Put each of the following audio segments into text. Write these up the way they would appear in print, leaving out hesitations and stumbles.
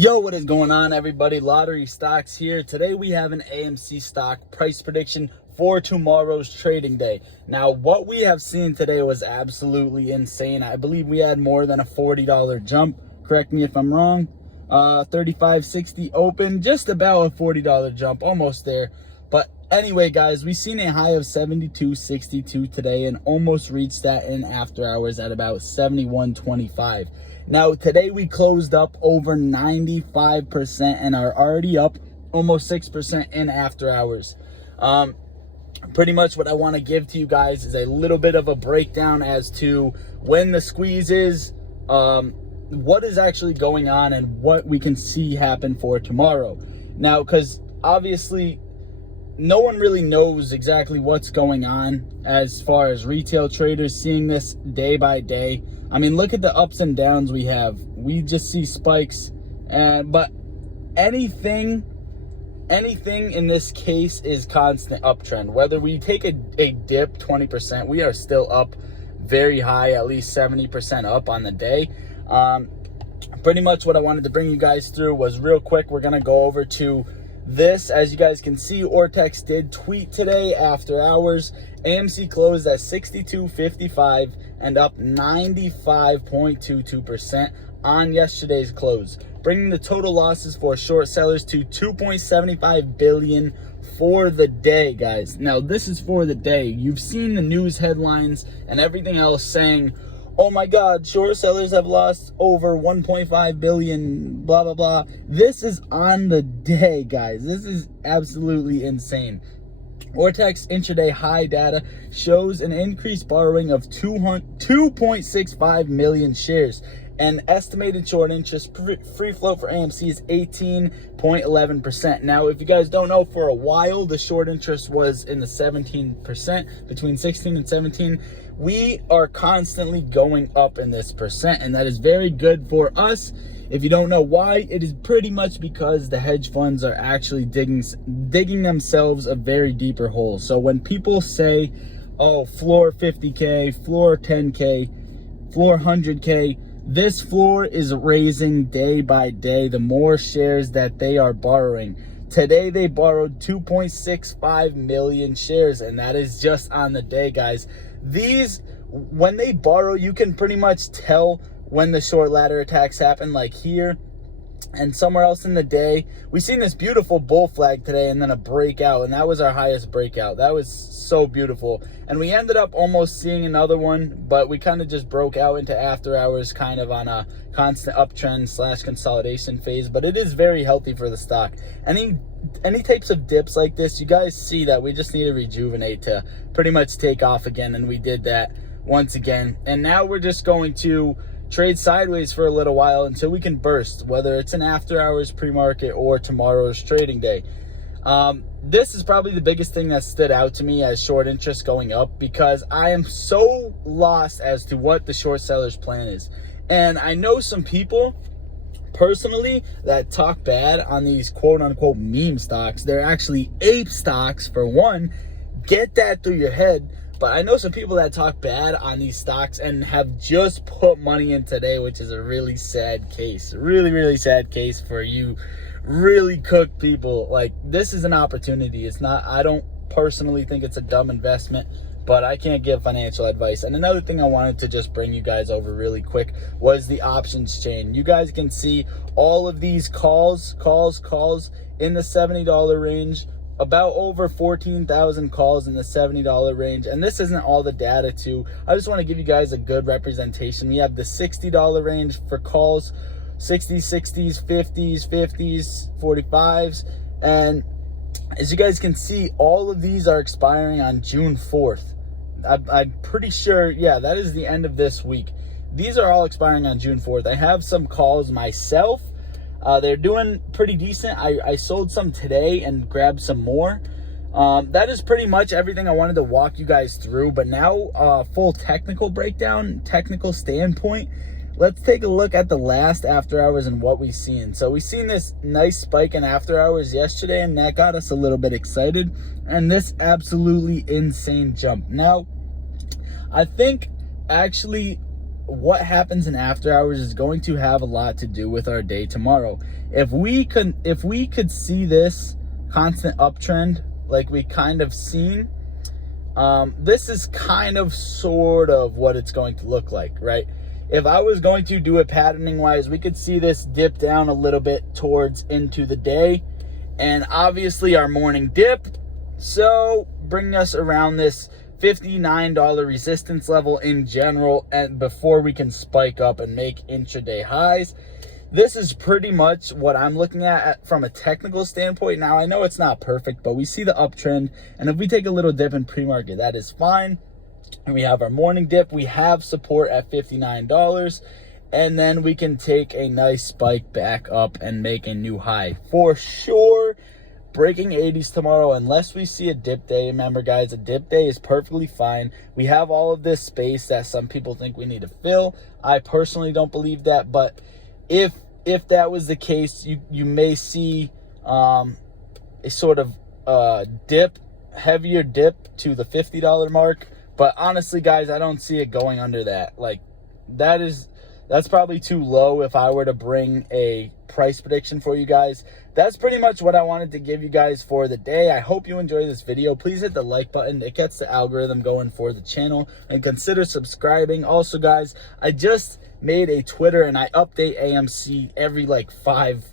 Yo, what is going on, everybody? Lottery Stocks here. Today we have an AMC stock price prediction for tomorrow's trading day. Now, what we have seen today was absolutely insane. I believe we had more than a $40 jump. Correct me if I'm wrong. 35.60 open, just about a $40 jump, almost there. But anyway, guys, we've seen a high of 72.62 today and almost reached that in after hours at about 71.25. Now, today we closed up over 95% and are already up almost 6% in after hours. Pretty much what I want to give to you guys is a little bit of a breakdown as to when the squeeze is, what is actually going on, and what we can see happen for tomorrow. Now, because obviously no one really knows exactly what's going on as far as retail traders seeing this day by day. I mean, look at the ups and downs we have. We just see spikes, but anything in this case is constant uptrend. Whether we take a dip 20%, we are still up very high, at least 70% up on the day. Pretty much what I wanted to bring you guys through was real quick. We're gonna go over to this. As you guys can see, Ortex did tweet today after hours. AMC closed at 62.55 and up 95.22% on yesterday's close, bringing the total losses for short sellers to 2.75 billion for the day, guys. Now, this is for the day. You've seen the news headlines and everything else saying, oh my God, short sellers have lost over 1.5 billion, blah, blah, blah. This is on the day, guys. This is absolutely insane. Ortex intraday high data shows an increased borrowing of 2.65 million shares. And estimated short interest free float for AMC is 18.11%. Now, if you guys don't know, for a while, the short interest was in the 17%, between 16 and 17. We are constantly going up in this percent, and that is very good for us. If you don't know why, it is pretty much because the hedge funds are actually digging themselves a very deeper hole. So when people say, oh, floor 50K, floor 10K, floor 100K, this floor is raising day by day the more shares that they are borrowing. Today, they borrowed 2.65 million shares, and that is just on the day, guys. These, when they borrow, you can pretty much tell when the short ladder attacks happen, like here and somewhere else in the day. We've seen this beautiful bull flag today and then a breakout, and that was our highest breakout. That was so beautiful. And we ended up almost seeing another one, but we kind of just broke out into after hours, kind of on a constant uptrend / consolidation phase. But it is very healthy for the stock. Any types of dips like this, you guys see that we just need to rejuvenate to pretty much take off again, and we did that once again. And now we're just going to trade sideways for a little while until we can burst, whether it's an after hours pre-market or tomorrow's trading day. This is probably the biggest thing that stood out to me as short interest going up, because I am so lost as to what the short sellers plan is. And I know some people personally that talk bad on these quote unquote meme stocks. They're actually ape stocks, for one. Get that through your head. But I know some people that talk bad on these stocks and have just put money in today, which is a really sad case. Really, really sad case for you really cooked people. Like, this is an opportunity. It's not, I don't personally think it's a dumb investment, but I can't give financial advice. And another thing I wanted to just bring you guys over really quick was the options chain. You guys can see all of these calls in the $70 range. About over 14,000 calls in the $70 range. And this isn't all the data too. I just want to give you guys a good representation. We have the $60 range for calls, 60s, 60s, 50s, 50s, 45s. And as you guys can see, all of these are expiring on June 4th. I'm pretty sure, yeah, that is the end of this week. These are all expiring on June 4th. I have some calls myself. They're doing pretty decent. I sold some today and grabbed some more. That is pretty much everything I wanted to walk you guys through. But now, full technical breakdown, technical standpoint. Let's take a look at the last after hours and what we've seen. So we've seen this nice spike in after hours yesterday, and that got us a little bit excited. And this absolutely insane jump. Now, I think actually what happens in after hours is going to have a lot to do with our day tomorrow. If we could see this constant uptrend like we kind of seen, this is kind of sort of what it's going to look like, right? If I was going to do it patterning wise, we could see this dip down a little bit towards into the day, and obviously our morning dip, so bring us around this $59 resistance level in general, and before we can spike up and make intraday highs. This is pretty much what I'm looking at from a technical standpoint. Now, I know it's not perfect, but we see the uptrend, and if we take a little dip in pre-market, that is fine. And we have our morning dip. We have support at $59, and then we can take a nice spike back up and make a new high. For sure, breaking 80s tomorrow, unless we see a dip day. Remember, guys, a dip day is perfectly fine. We have all of this space that some people think we need to fill. I personally don't believe that, but if that was the case, you may see a sort of heavier dip to the $50 mark. But honestly, guys, I don't see it going under that. Like, that's probably too low if I were to bring a price prediction for you guys. That's pretty much what I wanted to give you guys for the day. I hope you enjoyed this video. Please hit the like button. It gets the algorithm going for the channel, and consider subscribing. Also, guys, I just made a Twitter, and I update AMC every like 5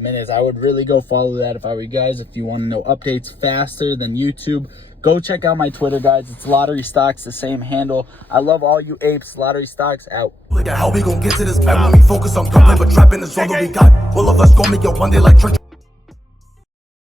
minutes. I would really go follow that if I were you guys. If you want to know updates faster than YouTube, go check out my Twitter, guys. It's Lottery Stocks, the same handle. I love all you apes. Lottery Stocks out. Look at how we gon' get to this bag when we focus on gunplay, but trapping is all that we got. All of us gon' make it one day like church.